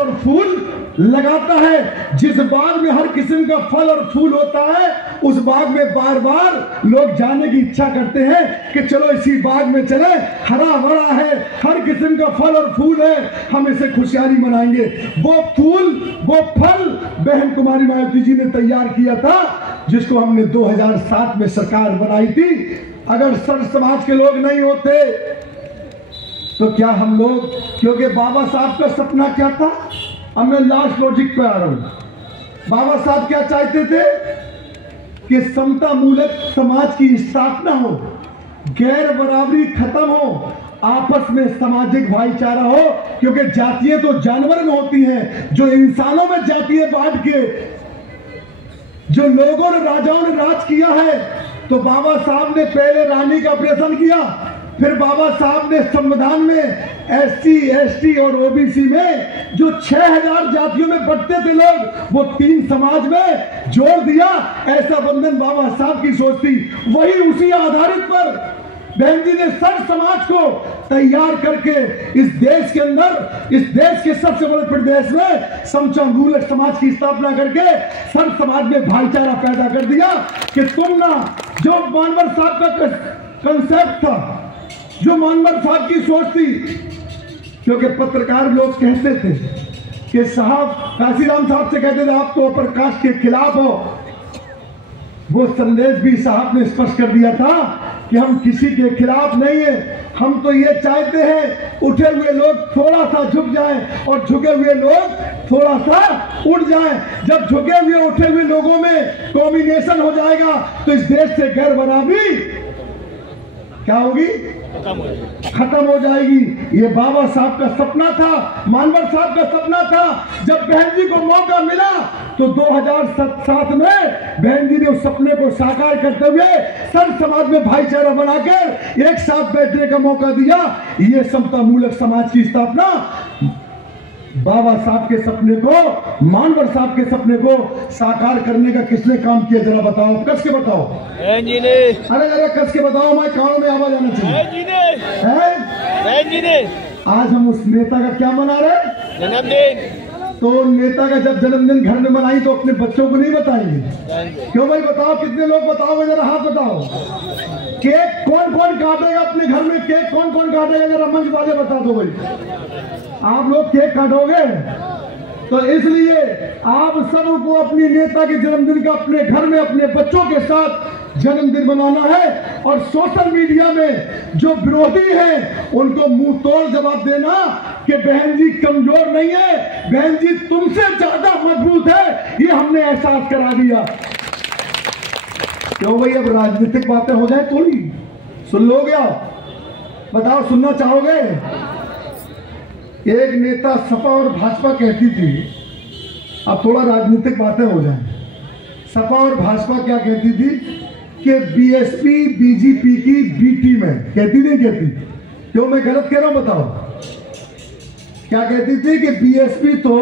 और फूल लगाता है। जिस बाग में हर किस्म का फल और फूल होता है, उस बाग में बार बार लोग जाने की इच्छा करते हैं कि चलो इसी बाग में चले, हरा भरा है, हर किस्म का फल और फूल है, हम इसे खुशहाली मनाएंगे। वो फूल, वो फल बहन कुमारी मायावती जी ने तैयार किया था, जिसको हमने 2007 में सरकार बनाई थी। अगर सर्व समाज के लोग नहीं होते तो क्या हम लोग, क्योंकि बाबा साहब का सपना क्या था, अब मैं लास्ट लॉजिक पे आ रहा हूं। बाबा साहब क्या चाहते थे कि समता मूलक समाज की स्थापना हो, गैर बराबरी खत्म हो, आपस में सामाजिक भाईचारा हो, क्योंकि जातियां तो जानवर में होती हैं, जो इंसानों में जातियां बांट के जो लोगों ने, राजाओं ने राज किया है। तो बाबा साहब ने पहले रानी का ऑपरेशन किया, फिर बाबा साहब ने संविधान में SC, ST और OBC में जो 6000 जातियों में बंटते थे लोग, वो 3 समाज में जोड़ दिया। ऐसा बंधन बाबा साहब की सोच थी। वही उसी आधारित पर बहन जी ने सर्व समाज को तैयार करके इस देश के अंदर, इस देश के सबसे बड़े प्रदेश में समता मूलक समाज की स्थापना करके सर्व समाज में भाईचारा पैदा कर दिया। कि तुम ना, जो मानवर साहब का कंसेप्ट था, जो मानवर साहब की सोच थी, क्योंकि पत्रकार लोग कहते थे कि साहब, काशीराम साहब से कहते थे आप तो प्रकाश के खिलाफ हो। वो संदेश भी साहब ने स्पष्ट कर दिया था कि हम किसी के खिलाफ नहीं है, हम तो ये चाहते हैं उठे हुए लोग थोड़ा सा झुक जाएं और झुके हुए लोग थोड़ा सा उठ जाएं। जब झुके हुए उठे हुए लोगों में कॉम्बिनेशन हो जाएगा तो इस देश से गैर बराबरी क्या होगी, खत्म हो जाएगी। ये बाबा साहब का सपना था, मानवर साहब का सपना था। जब बहन जी को मौका मिला तो 2007 में बहन जी ने उस सपने को साकार करते हुए सर्व समाज में भाईचारा बनाकर एक साथ बैठने का मौका दिया। ये समता मूलक समाज की स्थापना बाबा साहब के सपने को, मानवर साहब के सपने को साकार करने का किसने काम किया, जरा बताओ, कस के बताओ। जी ने। अरे जरा कस के बताओ, हमारे कानों में आवाज आना चाहिए। जी ने। आज हम उस नेता का क्या मना रहे हैं, जन्मदिन। तो नेता का जब जन्मदिन घर में मनाई तो अपने बच्चों को नहीं बताएंगे? क्यों भाई, बताओ कितने लोग बताओगे, जरा हाथ बताओ। केक कौन कौन काटेगा अपने घर में, केक कौन कौन काटेगा, जरा मंच वाले बता दो भाई। आप लोग केक काटोगे? तो इसलिए आप सबको अपनी नेता के जन्मदिन का अपने घर में अपने बच्चों के साथ जन्मदिन मनाना है। और सोशल मीडिया में जो विरोधी हैं उनको मुंह तोड़ जवाब देना कि बहन जी कमजोर नहीं है, बहन जी तुमसे ज्यादा मजबूत है, ये हमने एहसास करा दिया। क्यों भाई, अब राजनीतिक बातें हो जाए थोड़ी, सुन लोगे आप? बताओ, सुनना चाहोगे? एक नेता सपा और भाजपा कहती थी, अब थोड़ा राजनीतिक बातें हो जाए। सपा और भाजपा क्या कहती थी कि BSP BJP की B टीम है, कहती नहीं कहती? क्यों मैं गलत कह रहा हूं, बताओ। क्या कहती थी कि BSP तो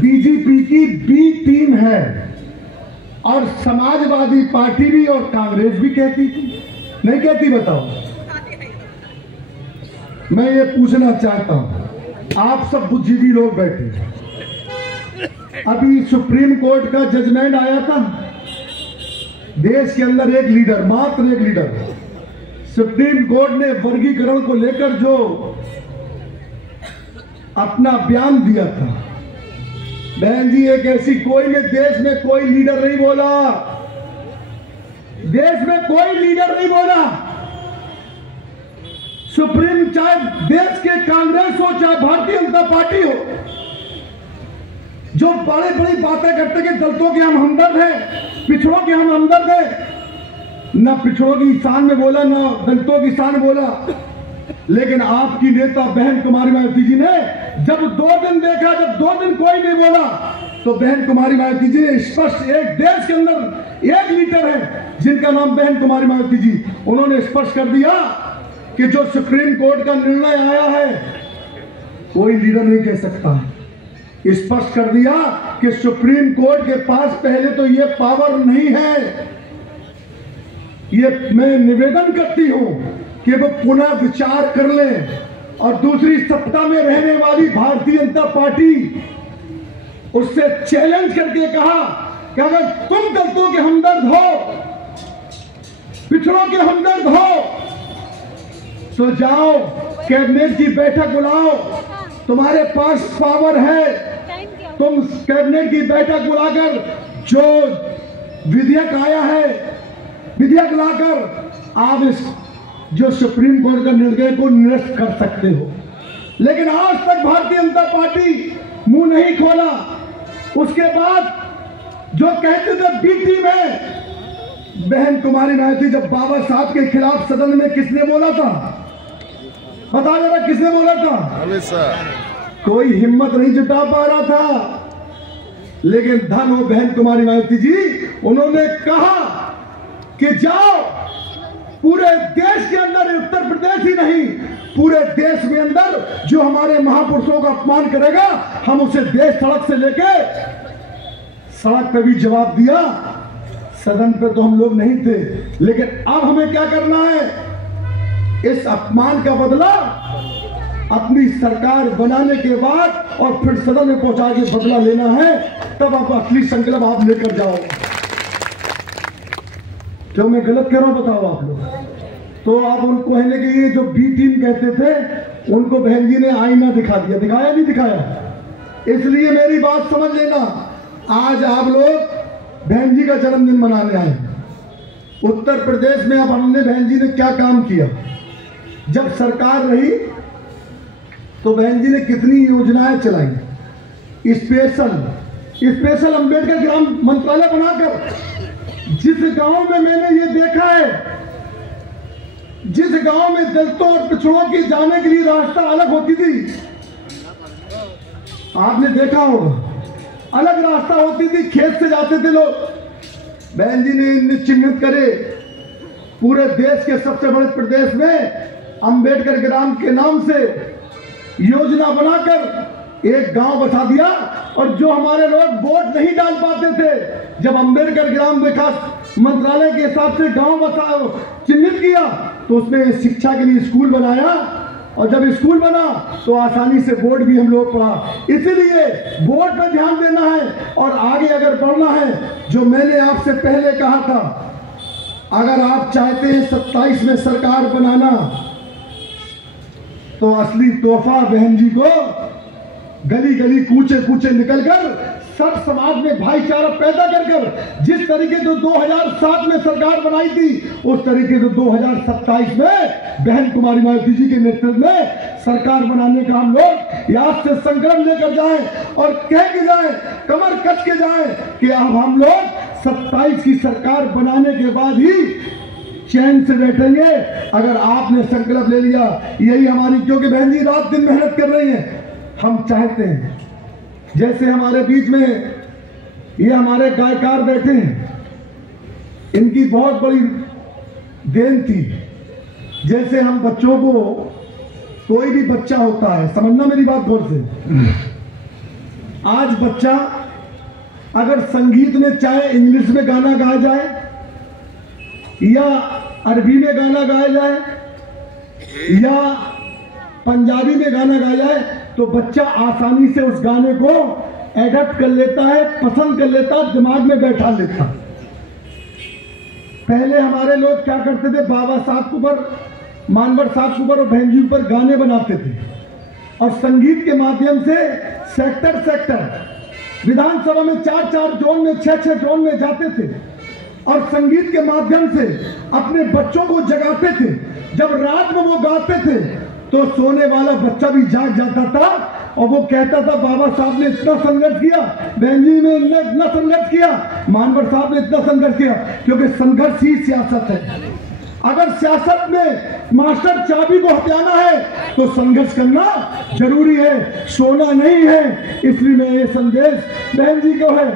BJP की B टीम है, और समाजवादी पार्टी भी और कांग्रेस भी कहती थी, नहीं कहती? बताओ। मैं ये पूछना चाहता हूं, आप सब बुद्धिजीवी लोग बैठे, अभी सुप्रीम कोर्ट का जजमेंट आया था, देश के अंदर एक लीडर, मात्र एक लीडर, सुप्रीम कोर्ट ने वर्गीकरण को लेकर जो अपना बयान दिया था, बहन जी एक ऐसी कोई ने देश में कोई लीडर नहीं बोला, देश में कोई लीडर नहीं बोला। सुप्रीम, चाहे देश के कांग्रेस हो चाहे भारतीय जनता पार्टी हो, जो बड़ी बड़ी बातें करते कि दलितों के हम हमदर्द हैं, पिछड़ों के हम हमदर्द हैं, न पिछड़ों की शान में बोला न दलितों की शान में बोला। लेकिन आपकी नेता बहन कुमारी मायावती जी ने जब 2 दिन देखा, जब 2 दिन कोई नहीं बोला, तो बहन कुमारी मायावती जी ने स्पष्ट, एक देश के अंदर एक लीडर है जिनका नाम बहन कुमारी मायावती जी, उन्होंने स्पष्ट कर दिया कि जो सुप्रीम कोर्ट का निर्णय आया है कोई लीडर नहीं कह सकता। स्पष्ट कर दिया कि सुप्रीम कोर्ट के पास पहले तो ये पावर नहीं है। ये मैं निवेदन करती हूं कि वो पुनः विचार कर लें और दूसरी सत्ता में रहने वाली भारतीय जनता पार्टी उससे चैलेंज करके कहा कि अगर तुम दलितों के हमदर्द हो, पिछड़ों के हमदर्द हो, तो जाओ कैबिनेट की बैठक बुलाओ, तुम्हारे पास पावर है, तुम कैबिनेट की बैठक बुलाकर जो विधेयक आया है, विधेयक लाकर आप इस जो सुप्रीम कोर्ट का निर्णय को निरस्त कर सकते हो। लेकिन आज तक भारतीय जनता पार्टी मुंह नहीं खोला। उसके बाद जो कहते थे बीटी में, बहन कुमारी मायावती जब बाबा साहब के खिलाफ सदन में किसने बोला था, बता जरा किसने बोला था? कोई हिम्मत नहीं जुटा पा रहा था। लेकिन धन हो बहन कुमारी मायावती जी, उन्होंने कहा कि जाओ पूरे देश के अंदर, उत्तर प्रदेश ही नहीं पूरे देश में अंदर जो हमारे महापुरुषों का अपमान करेगा हम उसे देश सड़क से लेके सड़क पे भी जवाब दिया। सदन पे तो हम लोग नहीं थे, लेकिन अब हमें क्या करना है? इस अपमान का बदला अपनी सरकार बनाने के बाद और फिर सदन में पहुंचा के बदला लेना है। तब आप असली संकल्प आप लेकर जाओ। क्यों मैं गलत कह रहा हूं बताओ आप लोग? तो आप उनको कहने के ये जो बी टीम कहते थे उनको बहन जी ने आईना दिखा दिया, दिखाया नहीं दिखाया? इसलिए मेरी बात समझ लेना, आज आप लोग बहन जी का जन्मदिन मनाने आए। उत्तर प्रदेश में अब हमने बहन जी ने क्या काम किया? जब सरकार रही तो बहन जी ने कितनी योजनाएं चलाई, स्पेशल अंबेडकर ग्राम मंत्रालय बनाकर। जिस गांव में मैंने ये देखा है, जिस गांव में दलितों और पिछड़ों के जाने के लिए रास्ता अलग होती थी, आपने देखा होगा अलग रास्ता होती थी, खेत से जाते थे लोग। बहन जी ने इन्हें चिन्हित करे, पूरे देश के सबसे बड़े प्रदेश में अंबेडकर ग्राम के नाम से योजना बनाकर एक गांव बसा दिया। और जो हमारे लोग वोट नहीं डाल पाते थे, जब अंबेडकर ग्राम विकास मंत्रालय के हिसाब से गांव बसा चिन्हित किया तो उसमें शिक्षा के लिए स्कूल बनाया। और जब स्कूल बना तो आसानी से बोर्ड भी हम लोग पढ़ा। इसीलिए बोर्ड पर ध्यान देना है और आगे अगर बढ़ना है। जो मैंने आपसे पहले कहा था, अगर आप चाहते हैं 27 में सरकार बनाना तो असली तोहफा बहन जी को गली गली कूचे कूचे निकलकर सब समाज में भाईचारा पैदा कर जिस तरीके से 2007 में सरकार बनाई थी उस तरीके से 2027 में बहन कुमारी मायावती जी के नेतृत्व में सरकार बनाने का हम लोग याद से संकल्प लेकर जाएं और कह के जाएं, कमर कस के जाएं कि अब हम लोग 27 की सरकार बनाने के बाद ही चैन से बैठेंगे। अगर आपने संकल्प ले लिया, यही हमारी, क्योंकि बहन जी रात दिन मेहनत कर रही हैं। हम चाहते हैं जैसे हमारे बीच में ये हमारे गायकार बैठे हैं, इनकी बहुत बड़ी देन थी। जैसे हम बच्चों को, कोई भी बच्चा होता है, समझना मेरी बात गौर से, आज बच्चा अगर संगीत में चाहे इंग्लिश में गाना गाया जाए या अरबी में गाना गाया जाए या पंजाबी में गाना गाया जाए तो बच्चा आसानी से उस गाने को एडप्ट कर लेता है, पसंद कर लेता है, दिमाग में बैठा लेता। पहले हमारे लोग क्या करते थे, बाबा साहब के ऊपर, मानवर साहब के ऊपर और बहन जी ऊपर गाने बनाते थे और संगीत के माध्यम से सेक्टर विधानसभा में 4-4 जोन में 6-6 जोन में जाते थे और संगीत के माध्यम से अपने बच्चों को जगाते थे। जब रात में वो गाते थे तो सोने वाला बच्चा भी जाग जाता था और वो कहता था बाबा साहब ने इतना संघर्ष किया, बहन जी ने इतना संघर्ष किया, मानवर साहब ने इतना संघर्ष किया। क्योंकि संघर्ष ही सियासत है। अगर सियासत में मास्टर चाबी को हथियाना है तो संघर्ष करना जरूरी है, सोना नहीं है। इसलिए मैं ये संदेश बहन जी को है।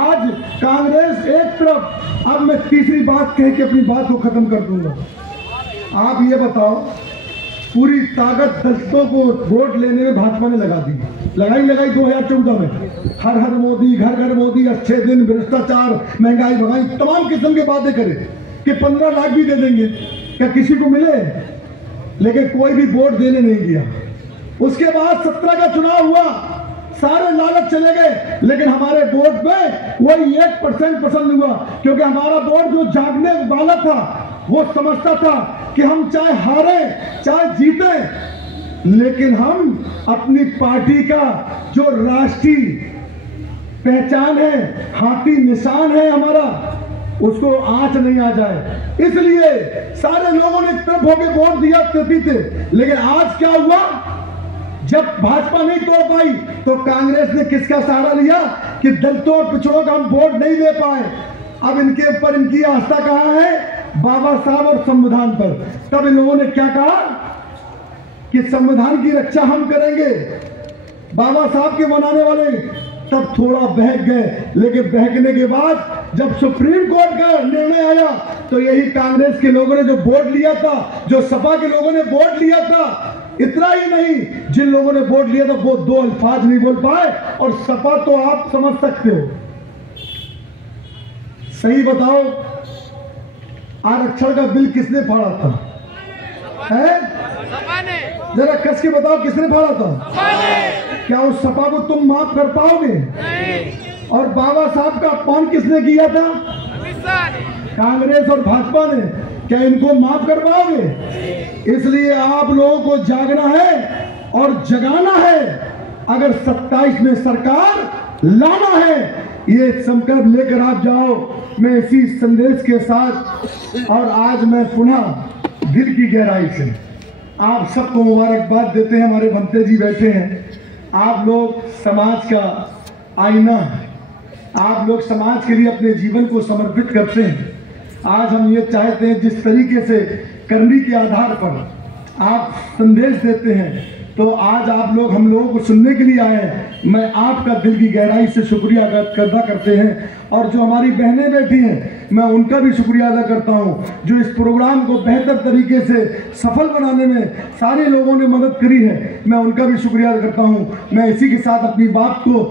आज कांग्रेस एक तरफ, अब मैं तीसरी बात कह के अपनी बात को खत्म कर दूंगा। आप ये बताओ, पूरी ताकत दलितों को वोट लेने में भाजपा ने लगा दी, लगाई 2014 में। हर हर मोदी, घर घर मोदी, अच्छे दिन, भ्रष्टाचार, महंगाई भगाई, तमाम किस्म के बातें करे कि 15 लाख भी दे देंगे, क्या किसी को मिले? लेकिन कोई भी वोट देने नहीं गया। उसके बाद 17 का चुनाव हुआ, सारे लालच चले गए, लेकिन हमारे वोट में वही 1% पसंद हुआ, क्योंकि हमारा वोट जो जागने वाला था वो समझता था कि हम चाहे हारे चाहे जीते, लेकिन हम अपनी पार्टी का जो राष्ट्रीय पहचान है, हाथी निशान है हमारा, उसको आंच नहीं आ जाए, इसलिए सारे लोगों ने एक तरफ होकर वोट दिया थे। लेकिन आज क्या हुआ, जब भाजपा नहीं तोड़ पाई तो कांग्रेस ने किसका सहारा लिया कि दलितों और पिछड़ों का हम वोट नहीं दे पाए। अब इनके ऊपर इनकी आस्था कहां है, बाबा साहब और संविधान पर। तब इन लोगों ने क्या कहा कि संविधान की रक्षा हम करेंगे, बाबा साहब के बनाने वाले। तब थोड़ा बहक गए, लेकिन बहकने के बाद जब सुप्रीम कोर्ट का निर्णय आया तो यही कांग्रेस के लोगों ने जो वोट लिया था, जो सपा के लोगों ने वोट लिया था, इतना ही नहीं, जिन लोगों ने वोट लिया था वो 2 अल्फाज नहीं बोल पाए। और सपा तो आप समझ सकते हो, सही बताओ, आरक्षण का बिल किसने फाड़ा था? है? जरा कस के बताओ, किसने फाड़ा था? क्या उस सपा को तुम माफ कर पाओगे? और बाबा साहब का अपमान किसने किया था? कांग्रेस और भाजपा ने। क्या इनको माफ कर पाओगे? इसलिए आप लोगों को जागना है और जगाना है। अगर 27 में सरकार लाना है, ये संकल्प लेकर आप जाओ। मैं इसी संदेश के साथ और आज मैं पुनः दिल की गहराई से आप सबको मुबारकबाद देते हैं। हमारे भंते जी बैठे हैं, आप लोग समाज का आईना है, आप लोग समाज के लिए अपने जीवन को समर्पित करते हैं। आज हम ये चाहते हैं जिस तरीके से करनी के आधार पर आप संदेश देते हैं, तो आज आप लोग हम लोगों को सुनने के लिए आए हैं। मैं आपका दिल की गहराई से शुक्रिया अदा करते हैं। और जो हमारी बहनें बैठी हैं, मैं उनका भी शुक्रिया अदा करता हूं, जो इस प्रोग्राम को बेहतर तरीके से सफल बनाने में सारे लोगों ने मदद करी है। मैं उनका भी शुक्रिया अदा करता हूं। मैं इसी के साथ अपनी बात को